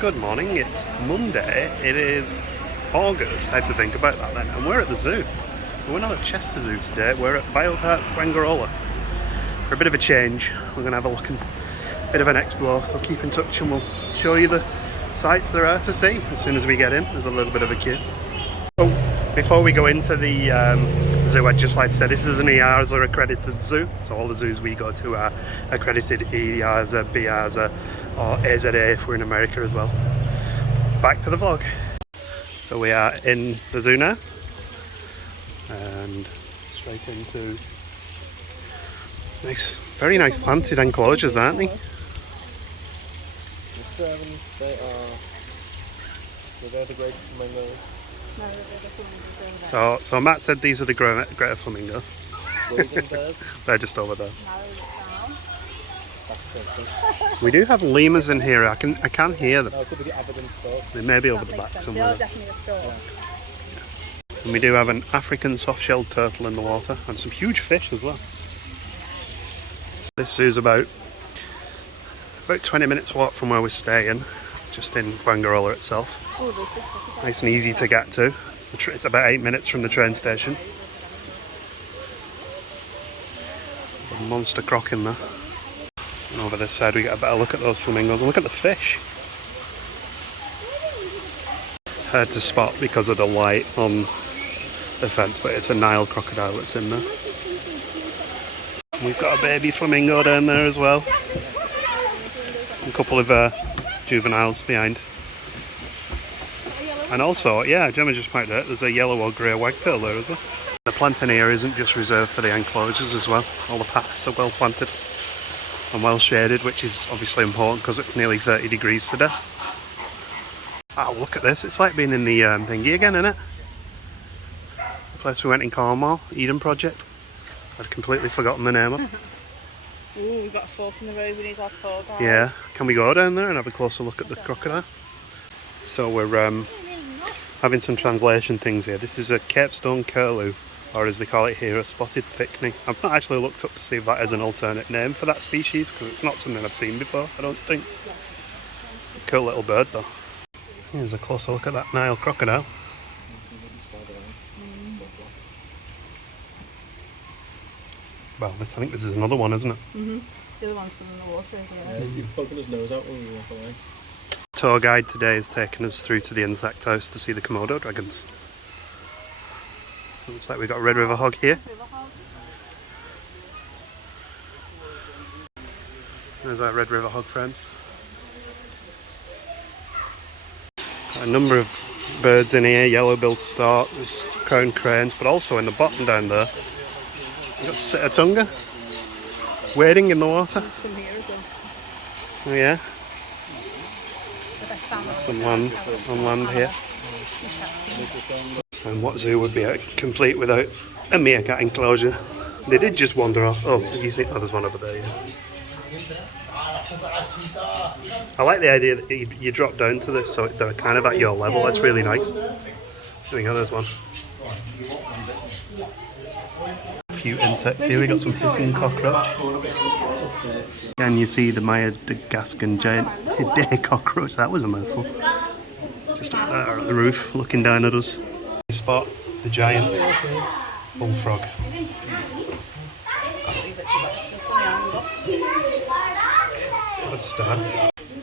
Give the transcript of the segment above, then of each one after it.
Good morning, it's Monday, it is August, I had to think about that then, and we're at the zoo. We're not at Chester Zoo today, we're at Bioparc Fuengirola. For a bit of a change, we're going to have a look and a bit of an explore, so keep in touch and we'll show you the sights there are to see as soon as we get in. There's a little bit of a queue. Oh, before we go into the zoo, I'd just like to say this is an EAZA accredited zoo, so all the zoos we go to are accredited EAZA, Bioparc or EAZA if we're in America as well. Back to the vlog. So we are in the zoo now and straight into nice, very nice planted enclosures, aren't they? They're the great flamingos. So Matt said these are the greater flamingo. They're just over there. We do have lemurs in here. I can hear them. They may be over the back somewhere. And we do have an African soft-shelled turtle in the water and some huge fish as well. This zoo's about 20 minutes walk from where we're staying, just in Fuengirola itself. Nice and easy to get to. It's about 8 minutes from the train station. A monster croc in there. And over this side we get a better look at those flamingos and look at the fish. Hard to spot because of the light on the fence, but it's a Nile crocodile that's in there. We've got a baby flamingo down there as well. A couple of juveniles behind. And also, yeah, Gemma just pointed out, there's a yellow or grey wagtail there as well. The planting here isn't just reserved for the enclosures as well. All the paths are well planted and well shaded, which is obviously important because it's nearly 30 degrees today. Oh, look at this. It's like being in the thingy again, isn't it? The place we went in Cornwall, Eden Project. I've completely forgotten the name of. Ooh, we've got a fork in the road, we need our tour guide. Yeah, can we go down there and have a closer look at the crocodile? So we're having some translation things here. This is a Cape Stone curlew, or as they call it here, a spotted thickney. I've not actually looked up to see if that is an alternate name for that species, because it's not something I've seen before, I don't think. Cool little bird though. Here's a closer look at that Nile crocodile. Well, I think this is another one, isn't it? Mm-hmm. The other one's still in the water, yeah. You're poking his nose out when we walk away. Tour guide today has taken us through to the insect house to see the Komodo dragons. Looks like we've got a red river hog here. There's our red river hog friends. Got a number of birds in here, yellow-billed stork, there's crowned cranes, but also in the bottom down there you've got Sitatunga wading in the water. Some here as well. Oh yeah. Some land on land here. And what zoo would be complete without a meerkat enclosure? They did just wander off. Oh, you see, oh, there's one over there. Yeah. I like the idea that you drop down to this, so they're kind of at your level. That's really nice. There we go. There's one. A few insects here. We got some hissing cockroach. And you see the Madagascan giant day cockroach. That was a mouthful. Just up there at the roof, looking down at us. You spot the giant bullfrog. What a star.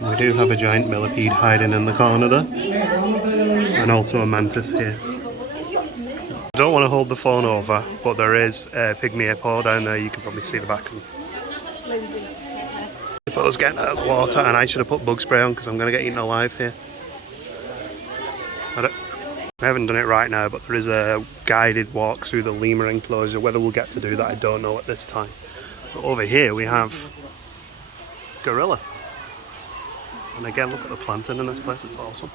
We do have a giant millipede hiding in the corner there. And also a mantis here. I don't want to hold the phone over, but there is a pygmy hippo down there. You can probably see the back of them. But I was getting out of the water and I should have put bug spray on because I'm going to get eaten alive here. I haven't done it right now, but there is a guided walk through the lemur enclosure. Whether we'll get to do that, I don't know at this time. But over here we have gorilla. And again, look at the planting in this place, it's awesome.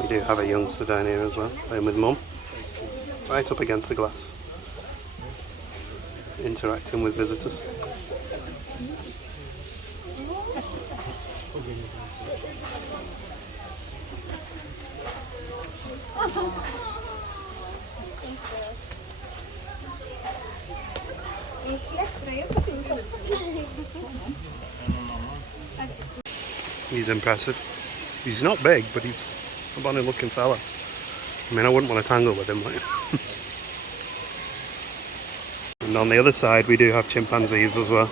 We do have a youngster down here as well, playing with mum. Right up against the glass. Interacting with visitors. He's impressive. He's not big, but he's a bonny looking fella. I mean, I wouldn't want to tangle with him. Like. And on the other side, we do have chimpanzees as well.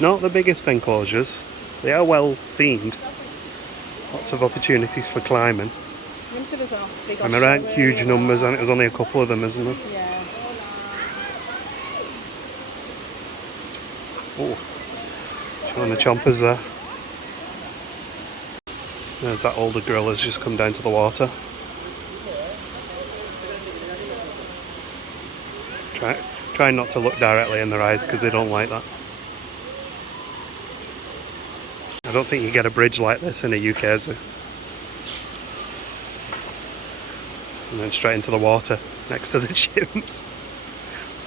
Not the biggest enclosures. They are well themed. Lots of opportunities for climbing. And there aren't huge numbers, and it was only a couple of them, isn't there? Yeah. Oh, showing the chompers there. There's that older gorilla's just come down to the water. Try not to look directly in their eyes because they don't like that. I don't think you get a bridge like this in a UK zoo. And then straight into the water next to the chimps.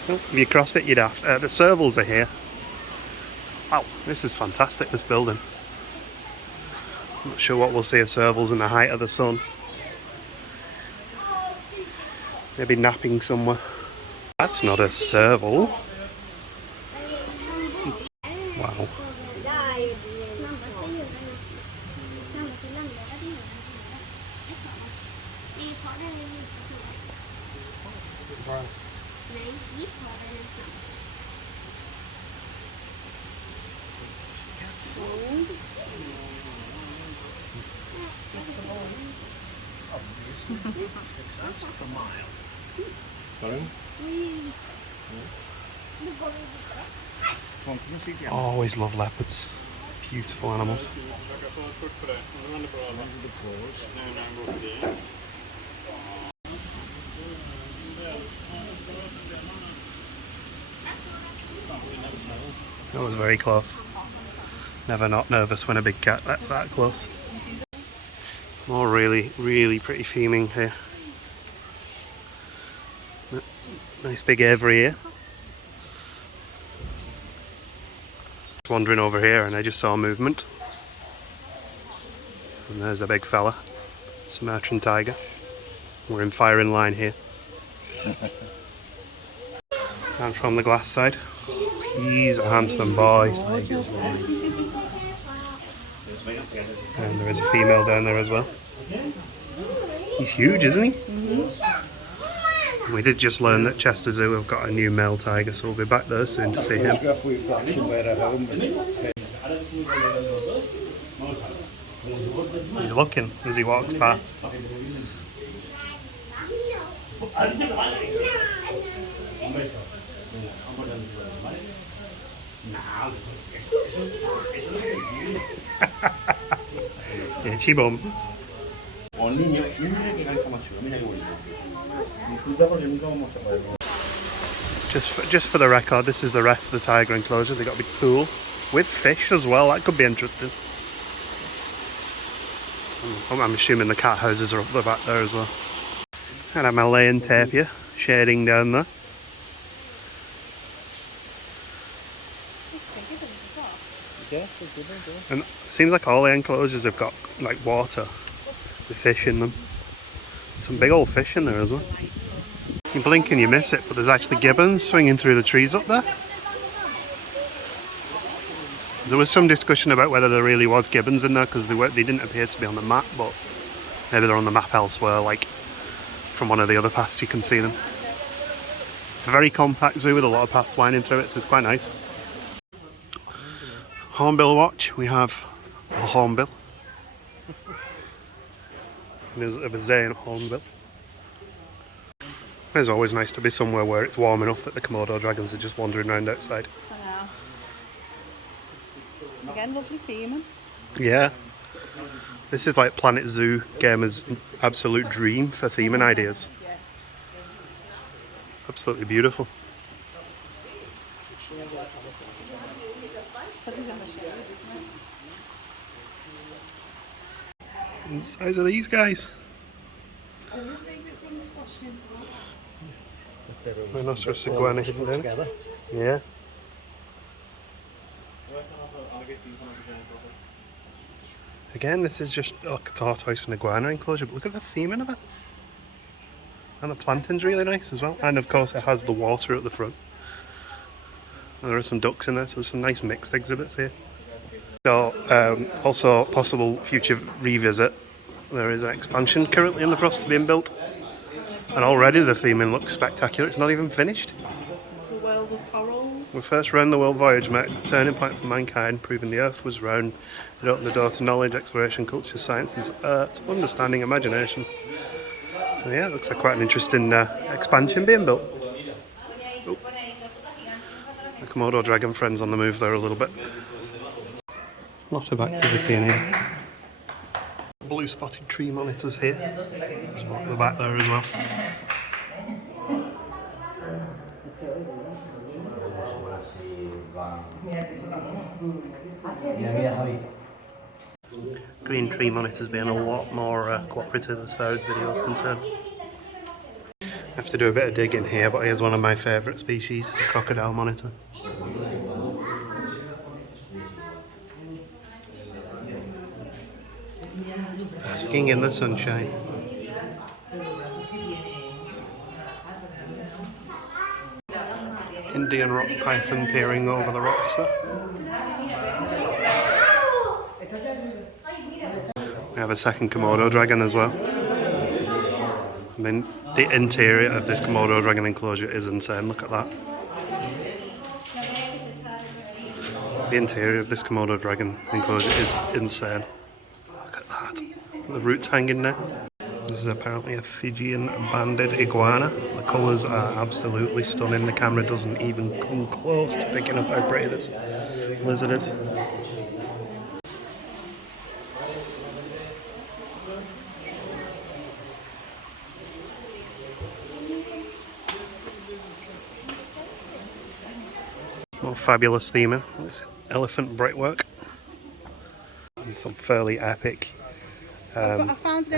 Well, if you crossed it, you'd have to. The servals are here. Wow, this is fantastic, this building. I'm not sure what we'll see of servals in the height of the sun. Maybe napping somewhere. That's not a serval. Wow. Sorry? I always love leopards. Beautiful animals. That was very close. Never not nervous when a big cat gets that close. More really pretty theming here. Nice big aviary here. Wandering over here and I just saw movement. And there's a big fella. Sumatran tiger. We're in firing line here. And from the glass side. He's a handsome boy. And there is a female down there as well. He's huge, isn't he? We did just learn that Chester Zoo have got a new male tiger, so we'll be back there soon to see him. He's looking as he walks past. Yeah, Chibom. Just for the record, this is the rest of the tiger enclosure. They've got a big pool with fish as well. That could be interesting. I'm assuming the cat houses are up the back there as well. And a Malayan tapir shading down there. And it seems like all the enclosures have got like water with fish in them. Some big old fish in there as well. You blink and you miss it, but there's actually gibbons swinging through the trees up there. There was some discussion about whether there really was gibbons in there because they didn't appear to be on the map, but maybe they're on the map elsewhere, like from one of the other paths you can see them. It's a very compact zoo with a lot of paths winding through it, so it's quite nice. Hornbill watch, we have a hornbill. There's a Zayn hornbill. It's always nice to be somewhere where it's warm enough that the Komodo dragons are just wandering around outside. I know. Again, lovely theming. Yeah. This is like Planet Zoo Gamer's absolute dream for theming ideas. Absolutely beautiful. And the size of these guys. Rhinoceros iguana hidden there. Yeah. Again, this is just like a tortoise and iguana enclosure, but look at the theming of it. And the planting's really nice as well. And of course it has the water at the front. And there are some ducks in there, so there's some nice mixed exhibits here. So, also possible future revisit. There is an expansion currently in the process of being built. And already the theming looks spectacular. It's not even finished. The world of corals. We first round the world voyage marked a turning point for mankind, proving the earth was round. It opened the door to knowledge, exploration, culture, sciences, art, understanding, imagination. So yeah, it looks like quite an interesting expansion being built. Oh. The Komodo dragon friends on the move there a little bit. A lot of activity in here. Blue spotted tree monitors here. There's one at the back there as well. Green tree monitors being a lot more cooperative as far as video is concerned. I have to do a bit of digging here, but here's one of my favourite species, the crocodile monitor. Basking in the sunshine. Indian rock python peering over the rocks there. We have a second Komodo dragon as well. I mean, the interior of this Komodo dragon enclosure is insane, look at that. The interior of this Komodo dragon enclosure is insane. Look at that. The roots hanging there. This is apparently a Fijian banded iguana. The colours are absolutely stunning. The camera doesn't even come close to picking up how pretty this lizard is. More fabulous theming. It's elephant brickwork. And some fairly epic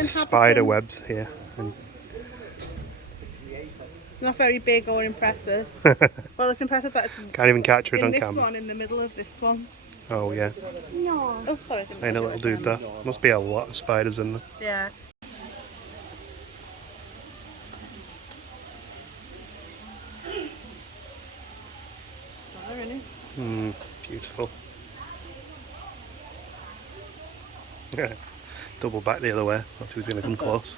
spider webs here. And it's not very big or impressive. Well, it's impressive that it's can't even capture it on this camera. one in the middle of this one. Oh yeah. No. Oh, sorry. Ain't a little dude there. Must be a lot of spiders in there. Yeah. Stunner, isn't it? Beautiful. Yeah. Double back the other way. Thought he was going to come close.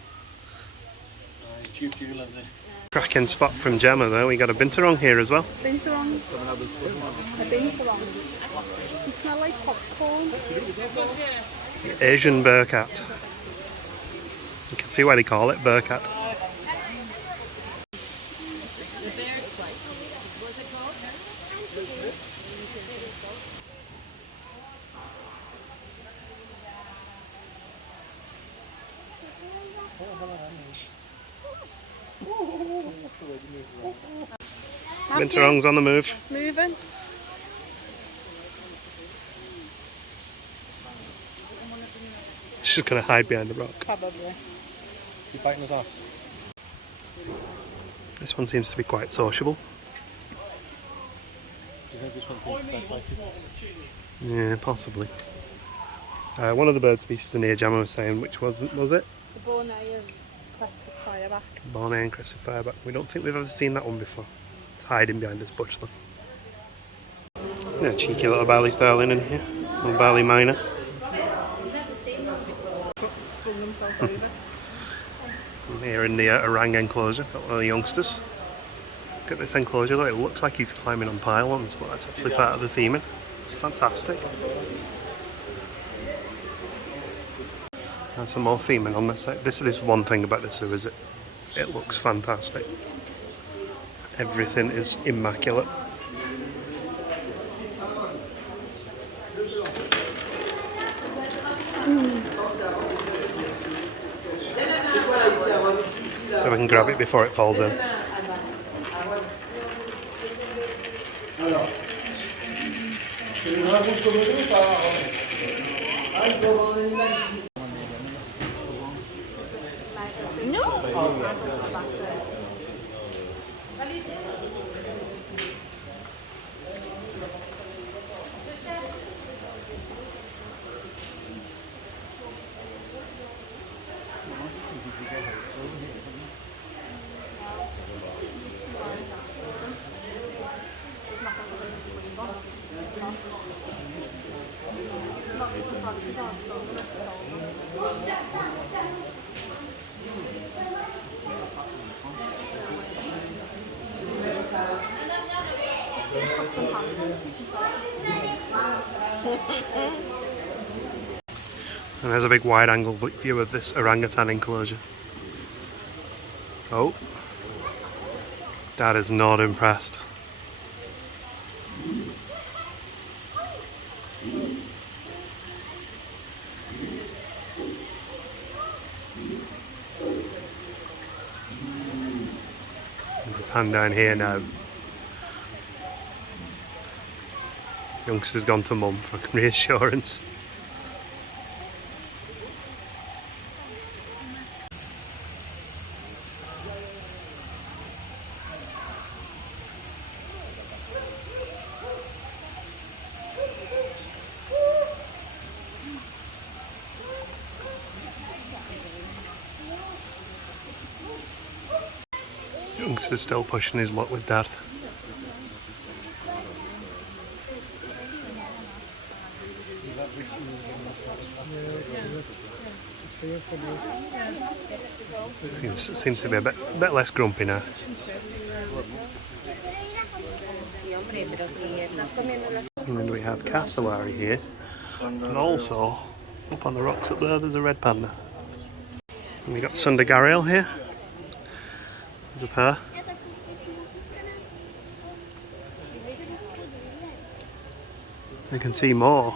Cracking spot from Gemma though. We got a binturong here as well. Binturong. A binturong. You smell like popcorn. The Asian bearcat. You can see why they call it bearcat. Binturong's on the move. It's moving. She's just going to hide behind the rock. Probably. You're biting us off. This one seems to be quite sociable. Do you think this one thinks like it? Yeah, possibly. One of the bird species in here, Gemma was saying, which was it? The Borneo and crested fireback. Borneo and crested fireback. We don't think we've ever seen that one before. It's hiding behind this bush though. Yeah, cheeky little Bali starling in here. Little Bali miner. Swung himself over. And here in the orang enclosure, got one of the youngsters. Look at this enclosure though, it looks like he's climbing on pylons, but that's actually part of the theming. It's fantastic. And some more theming on this side. This is one thing about this zoo, is it looks fantastic. Everything is immaculate. So we can grab it before it falls in. And there's a big wide angle view of this orangutan enclosure. Oh, Dad is not impressed. There's a pan down here now. Youngster's gone to Mum for reassurance. Youngster's still pushing his luck with Dad. Seems to be a bit less grumpy now. And then we have cassowary here, and also up on the rocks up there there's a red panda. And we got Sundagarriel here. There's a pair. You can see more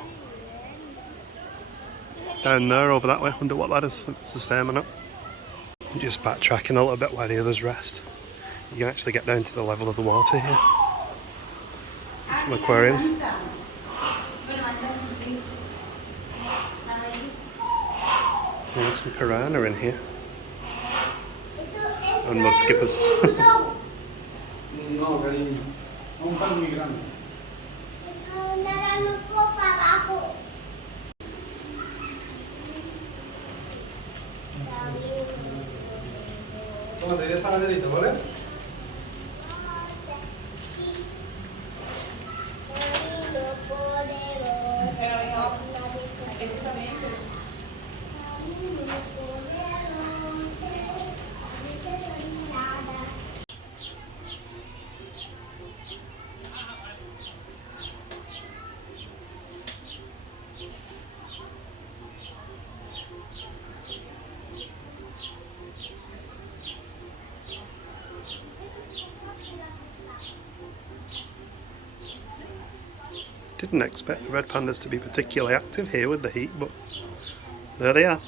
down there over that way. I wonder what that is. It's the same or not. Just backtracking a little bit while the others rest. You can actually get down to the level of the water here. There's some aquariums. We have some piranha in here. And mud skippers. Didn't expect the red pandas to be particularly active here with the heat, but there they are.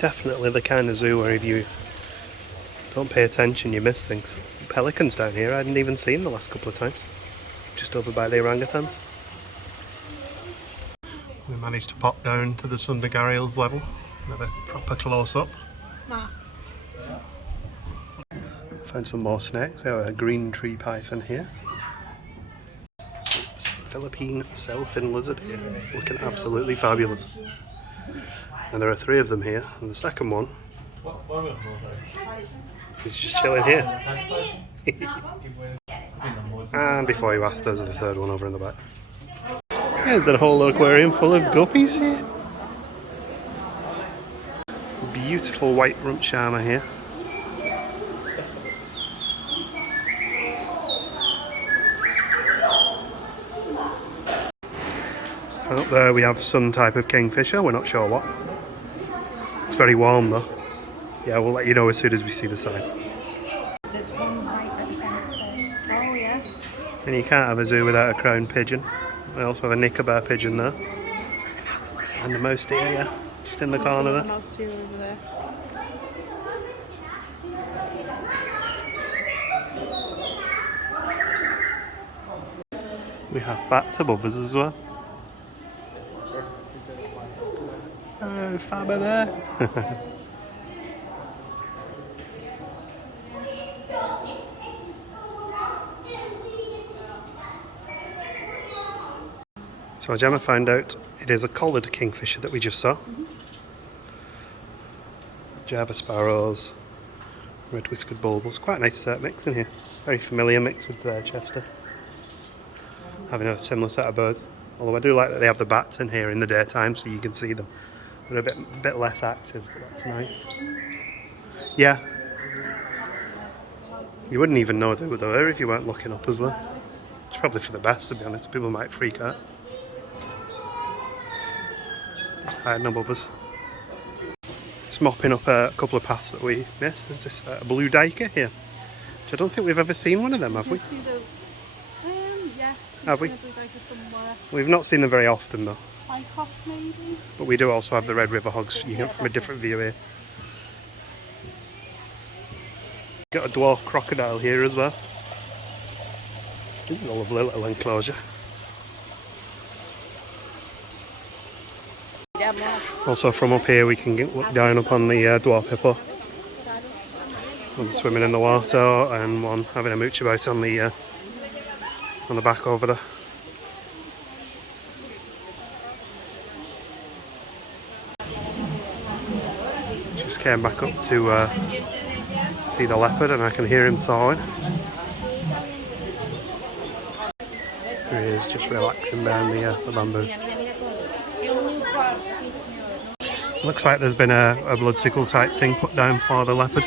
Definitely the kind of zoo where if you don't pay attention you miss things. Pelicans down here I hadn't even seen the last couple of times. Just over by the orangutans. We managed to pop down to the Sundagarriel's level. Have a proper close up. Found some more snakes. We have a green tree python here. It's a Philippine sailfin lizard here, looking absolutely fabulous. And there are 3 of them here, and the second one is just chilling here. And before you ask, there's the 3rd one over in the back. There's a whole aquarium full of guppies here. Beautiful white rump charmer here. And up there we have some type of kingfisher, we're not sure what. It's very warm though. Yeah, we'll let you know as soon as we see the sign. There's one right at the fence there. Oh yeah. And you can't have a zoo without a crowned pigeon. We also have a Nicobar pigeon there. And the mouse deer, yeah. Just in the corner there. Mouse deer over there. We have bats above us as well. Oh, Faber there. So Gemma found out it is a collared kingfisher that we just saw. Java sparrows, red whiskered bulbils. Quite a nice mix in here. Very familiar mix with Chester. Having a similar set of birds. Although I do like that they have the bats in here in the daytime so you can see them. They're a bit less active, but that's nice. Yeah. You wouldn't even know they were there if you weren't looking up as well. It's probably for the best, to be honest. People might freak out. Just hiding above us. Just mopping up a couple of paths that we missed. There's this blue duiker here. Which I don't think we've ever seen one of them, have we? Yes. Have we? We've not seen them very often though. Maybe. But we do also have the red river hogs. You get from a different view here. Got a dwarf crocodile here as well. This is a lovely little enclosure. Also from up here we can look down upon the dwarf hippo. One swimming in the water and one having a mooch about on the back over there. Just came back up to see the leopard and I can hear him sawing. There he is, just relaxing behind the bamboo. Looks like there's been a bloodsicle type thing put down for the leopard.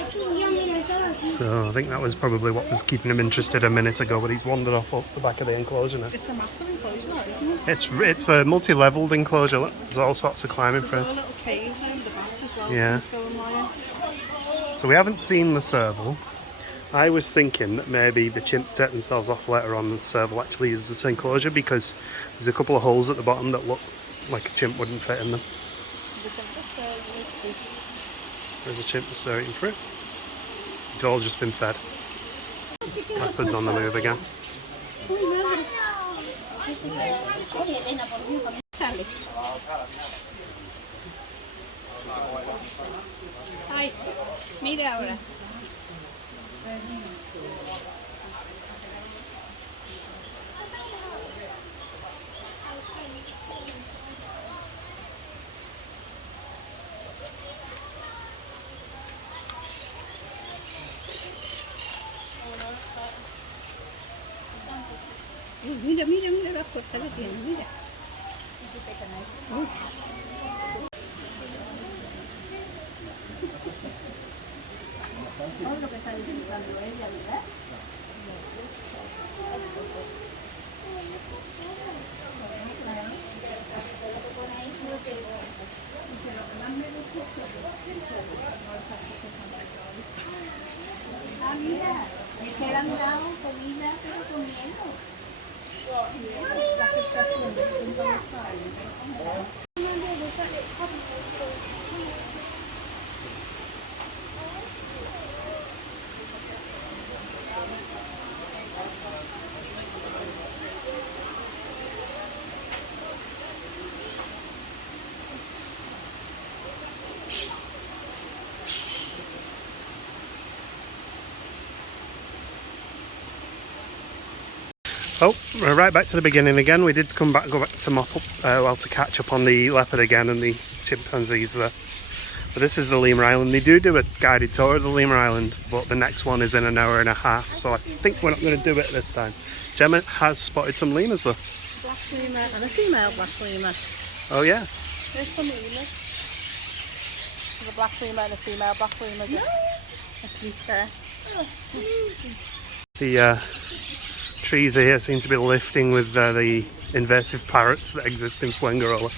So I think that was probably what was keeping him interested a minute ago, but he's wandered off up the back of the enclosure now. It's a massive enclosure, isn't it? It's a multi-levelled enclosure. Look, there's all sorts of climbing frames. There's a little cave in the back as well. Yeah. So we haven't seen the serval. I was thinking that maybe the chimps take themselves off later on and the serval actually uses this enclosure because there's a couple of holes at the bottom that look like a chimp wouldn't fit in them. There's a chimp that's there eating fruit. It's all just been fed. Leopard's on the move again. Ay, mira ahora. Mira, mira, mira la fuerza que tiene, mira. Lo que está intentando ella, ¿verdad? Ah, mira, es que le han dado comida, pero comiendo. Oh, we're right back to the beginning again. We did go back to mop up, to catch up on the leopard again and the chimpanzees there. But this is the lemur island. They do a guided tour of the lemur island, but the next one is in an hour and a half, so I think we're not going to do it this time. Gemma has spotted some lemurs though. Black lemur and a female black lemur. Oh yeah. There's some lemurs. There's a black lemur and a female black lemur just asleep there. The trees here seem to be lifting with the invasive parrots that exist in Fuengirola.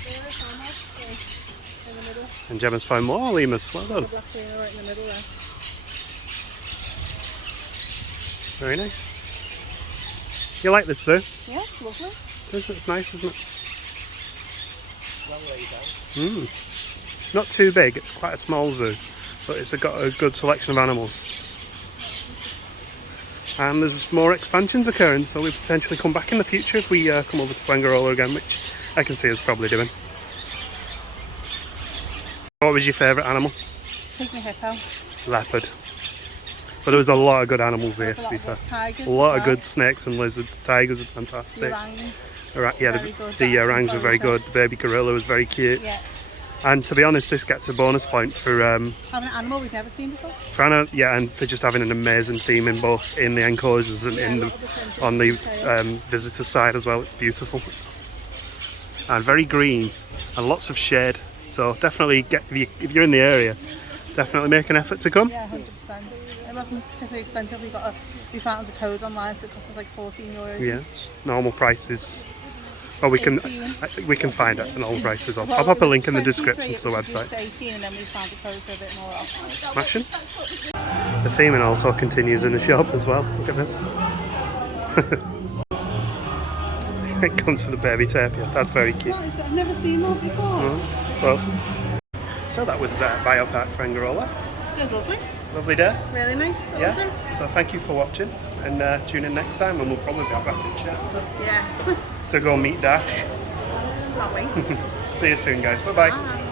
And Gemma's found more lemurs. Well done. Black lemur right in the middle there. Very nice. You like this though? Yeah, it's lovely. It's nice, isn't it? Not too big. It's quite a small zoo, but it's got a good selection of animals. And there's more expansions occurring, so we potentially come back in the future if we come over to Fuengirola again, which I can see us probably doing. What was your favourite animal? Pygmy hippo. Leopard. But there was a lot of good animals here, to be fair. Tigers A lot of good snakes and lizards. Tigers are fantastic. Orangs. Yeah, Very good, the that orangs were very enclosure. good. The baby gorilla was very cute. Yeah. And to be honest, this gets a bonus point for Having an animal we've never seen before. and for just having an amazing theme in both in the enclosures and in the on the visitor side as well. It's beautiful and very green and lots of shade. So definitely if you're in the area, definitely make an effort to come. Yeah, 100%. It wasn't particularly expensive. We found a code online, so it cost us like €14. Yeah, normal prices. Oh, we can 18. find out the normal prices. I'll Well, pop a it was link in the 23, description to the it was website. reduced to 18, and then we found a code for a bit more off. Smashing. The theming also continues in the shop as well. Look at this. It comes with a baby tapir. That's very cute. I've never seen one before. That's awesome. So that was Bioparc Fuengirola. It was lovely. Lovely day. Really nice. Yeah. Also. So thank you for watching, and tune in next time, and we'll probably be back in Chester Yeah. to go meet Dash. Can't wait. See you soon, guys. Bye bye. Bye.